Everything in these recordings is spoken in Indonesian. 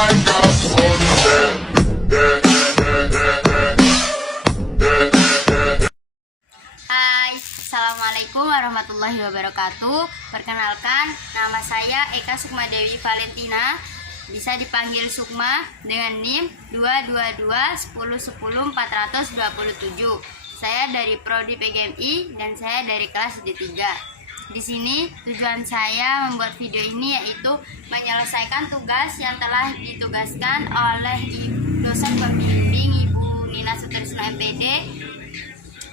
Hai, Assalamualaikum warahmatullahi wabarakatuh. Perkenalkan, nama saya Eka Sukma Dewi Valentina, bisa dipanggil Sukma dengan NIM 22210100427. Saya dari Prodi PGMI dan saya dari kelas D3. Di sini tujuan saya membuat video ini yaitu menyelesaikan tugas yang telah ditugaskan oleh dosen pembimbing Ibu Nina Sutrisno MPD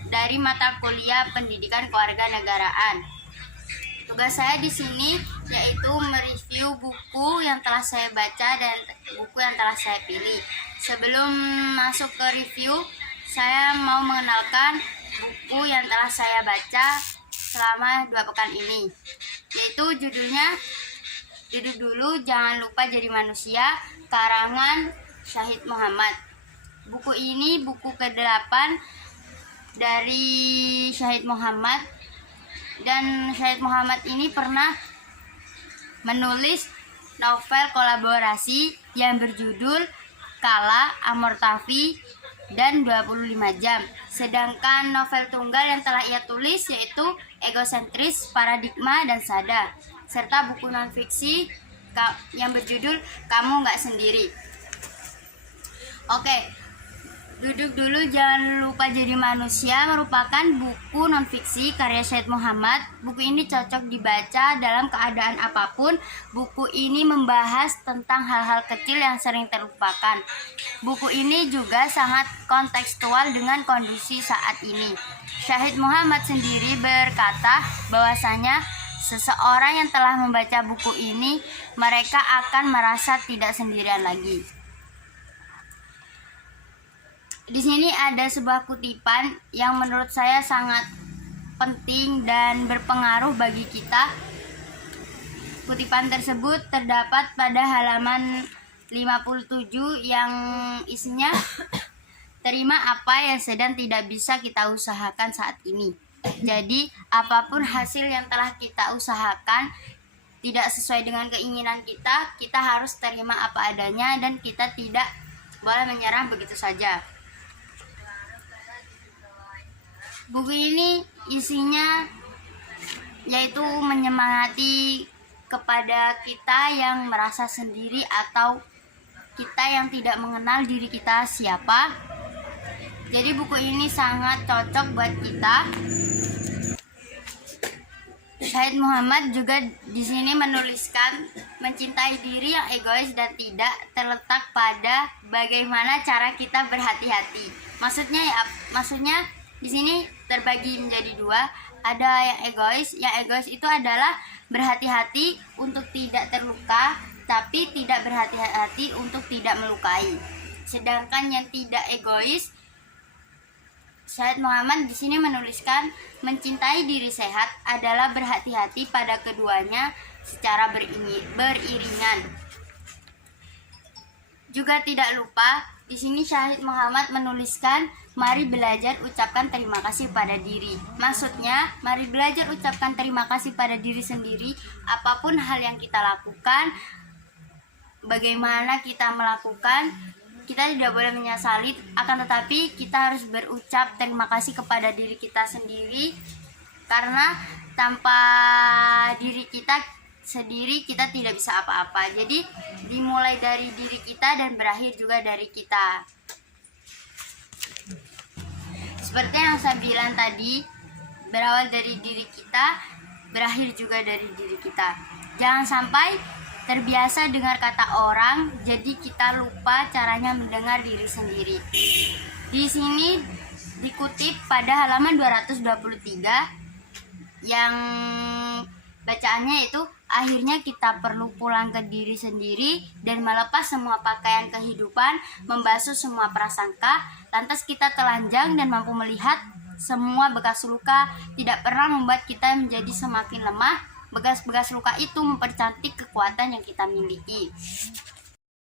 dari mata kuliah Pendidikan Kewarganegaraan. Tugas saya di sini yaitu mereview buku yang telah saya baca dan buku yang telah saya pilih. Sebelum masuk ke review, saya mau mengenalkan buku yang telah saya baca selama 2 pekan ini, yaitu judulnya Duduk Dulu Jangan Lupa Jadi Manusia, karangan Syahid Muhammad. Buku ini buku ke-8 dari Syahid Muhammad, dan Syahid Muhammad ini pernah menulis novel kolaborasi yang berjudul Kala, Amortavi, dan 25 Jam. Sedangkan novel tunggal yang telah ia tulis yaitu Egosentris, Paradigma, dan Sada, serta buku non-fiksi yang berjudul Kamu Nggak Sendiri. Oke, Duduk Dulu Jangan Lupa Jadi Manusia merupakan buku non-fiksi karya Syahid Muhammad. Buku ini cocok dibaca dalam keadaan apapun. Buku ini membahas tentang hal-hal kecil yang sering terlupakan. Buku ini juga sangat kontekstual dengan kondisi saat ini. Syahid Muhammad sendiri berkata bahwasanya seseorang yang telah membaca buku ini, mereka akan merasa tidak sendirian lagi. Di sini ada sebuah kutipan yang menurut saya sangat penting dan berpengaruh bagi kita. Kutipan tersebut terdapat pada halaman 57 yang isinya, terima apa yang sedang tidak bisa kita usahakan saat ini. Jadi, apapun hasil yang telah kita usahakan tidak sesuai dengan keinginan kita, kita harus terima apa adanya dan kita tidak boleh menyerah begitu saja. Buku ini isinya yaitu menyemangati kepada kita yang merasa sendiri atau kita yang tidak mengenal diri kita siapa. Jadi buku ini sangat cocok buat kita. Syahid Muhammad juga di sini menuliskan mencintai diri yang egois dan tidak terletak pada bagaimana cara kita berhati-hati. Maksudnya di sini terbagi menjadi 2. Ada yang egois. Yang egois itu adalah berhati-hati untuk tidak terluka, tapi tidak berhati-hati untuk tidak melukai. Sedangkan yang tidak egois, Syahid Muhammad di sini menuliskan mencintai diri sehat adalah berhati-hati pada keduanya secara beriringan. Juga tidak lupa, di sini Syahid Muhammad menuliskan mari belajar ucapkan terima kasih pada diri. Maksudnya, mari belajar ucapkan terima kasih pada diri sendiri. Apapun hal yang kita lakukan, bagaimana kita melakukan, kita tidak boleh menyesali. Akan tetapi kita harus berucap terima kasih kepada diri kita sendiri, karena tanpa diri kita sendiri kita tidak bisa apa-apa. Jadi dimulai dari diri kita dan berakhir juga dari kita. Seperti yang saya bilang tadi, berawal dari diri kita, berakhir juga dari diri kita. Jangan sampai terbiasa dengar kata orang, jadi kita lupa caranya mendengar diri sendiri. Di sini dikutip pada halaman 223 yang bacaannya itu, akhirnya kita perlu pulang ke diri sendiri dan melepas semua pakaian kehidupan, membasuh semua prasangka, lantas kita telanjang dan mampu melihat semua bekas luka tidak pernah membuat kita menjadi semakin lemah. Bekas-bekas luka itu mempercantik kekuatan yang kita miliki.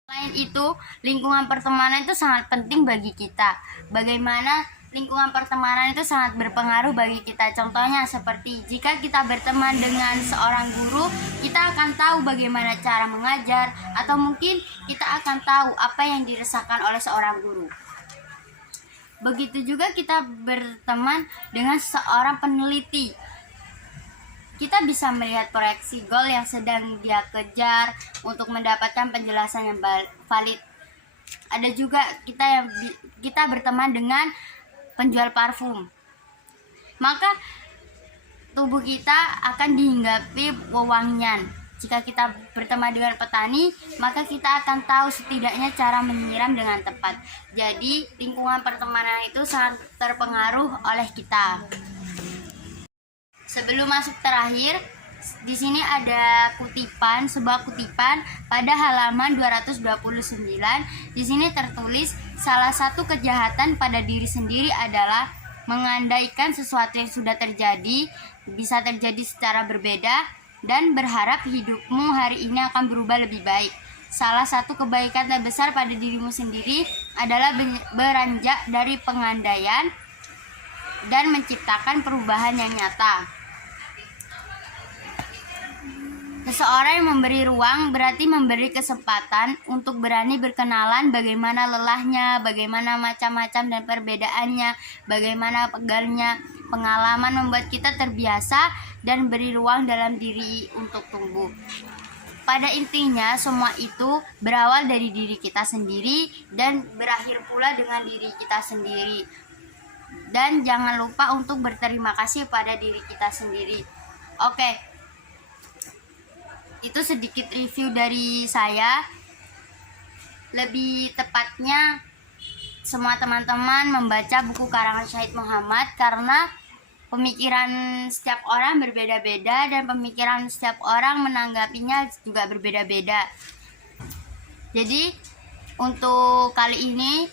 Selain itu, lingkungan pertemanan itu sangat penting bagi kita. Bagaimana lingkungan pertemanan itu sangat berpengaruh bagi kita. Contohnya seperti jika kita berteman dengan seorang guru, kita akan tahu bagaimana cara mengajar, atau mungkin kita akan tahu apa yang dirasakan oleh seorang guru. Begitu juga kita berteman dengan seorang peneliti. Kita bisa melihat proyeksi goal yang sedang dia kejar untuk mendapatkan penjelasan yang valid. Ada juga kita berteman dengan penjual parfum. Maka tubuh kita akan dihinggapi wewangian. Jika kita berteman dengan petani, maka kita akan tahu setidaknya cara menyiram dengan tepat. Jadi, lingkungan pertemanan itu sangat terpengaruh oleh kita. Sebelum masuk terakhir, di sini ada sebuah kutipan pada halaman 229. Di sini tertulis, salah satu kejahatan pada diri sendiri adalah mengandaikan sesuatu yang sudah terjadi, bisa terjadi secara berbeda, dan berharap hidupmu hari ini akan berubah lebih baik. Salah satu kebaikan terbesar pada dirimu sendiri adalah beranjak dari pengandaian dan menciptakan perubahan yang nyata. Seseorang yang memberi ruang berarti memberi kesempatan untuk berani berkenalan bagaimana lelahnya, bagaimana macam-macam dan perbedaannya, bagaimana pegarnya. Pengalaman membuat kita terbiasa dan beri ruang dalam diri untuk tumbuh. Pada intinya, semua itu berawal dari diri kita sendiri dan berakhir pula dengan diri kita sendiri. Dan jangan lupa untuk berterima kasih pada diri kita sendiri. Oke, itu sedikit review dari saya. Lebih tepatnya, semua teman-teman membaca buku karangan Syahid Muhammad karena pemikiran setiap orang berbeda-beda dan pemikiran setiap orang menanggapinya juga berbeda-beda. Jadi untuk kali ini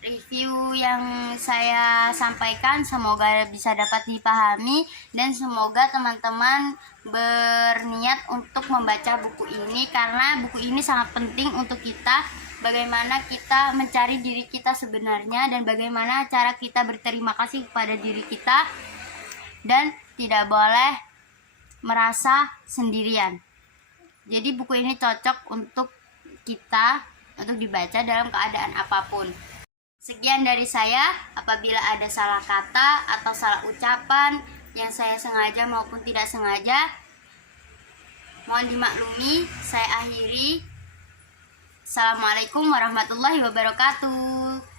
review yang saya sampaikan semoga bisa dapat dipahami dan semoga teman-teman berniat untuk membaca buku ini karena buku ini sangat penting untuk kita. Bagaimana kita mencari diri kita sebenarnya dan bagaimana cara kita berterima kasih kepada diri kita dan tidak boleh merasa sendirian. Jadi buku ini cocok untuk kita untuk dibaca dalam keadaan apapun. Sekian dari saya. Apabila ada salah kata atau salah ucapan yang saya sengaja maupun tidak sengaja, mohon dimaklumi. Saya akhiri. Assalamualaikum warahmatullahi wabarakatuh.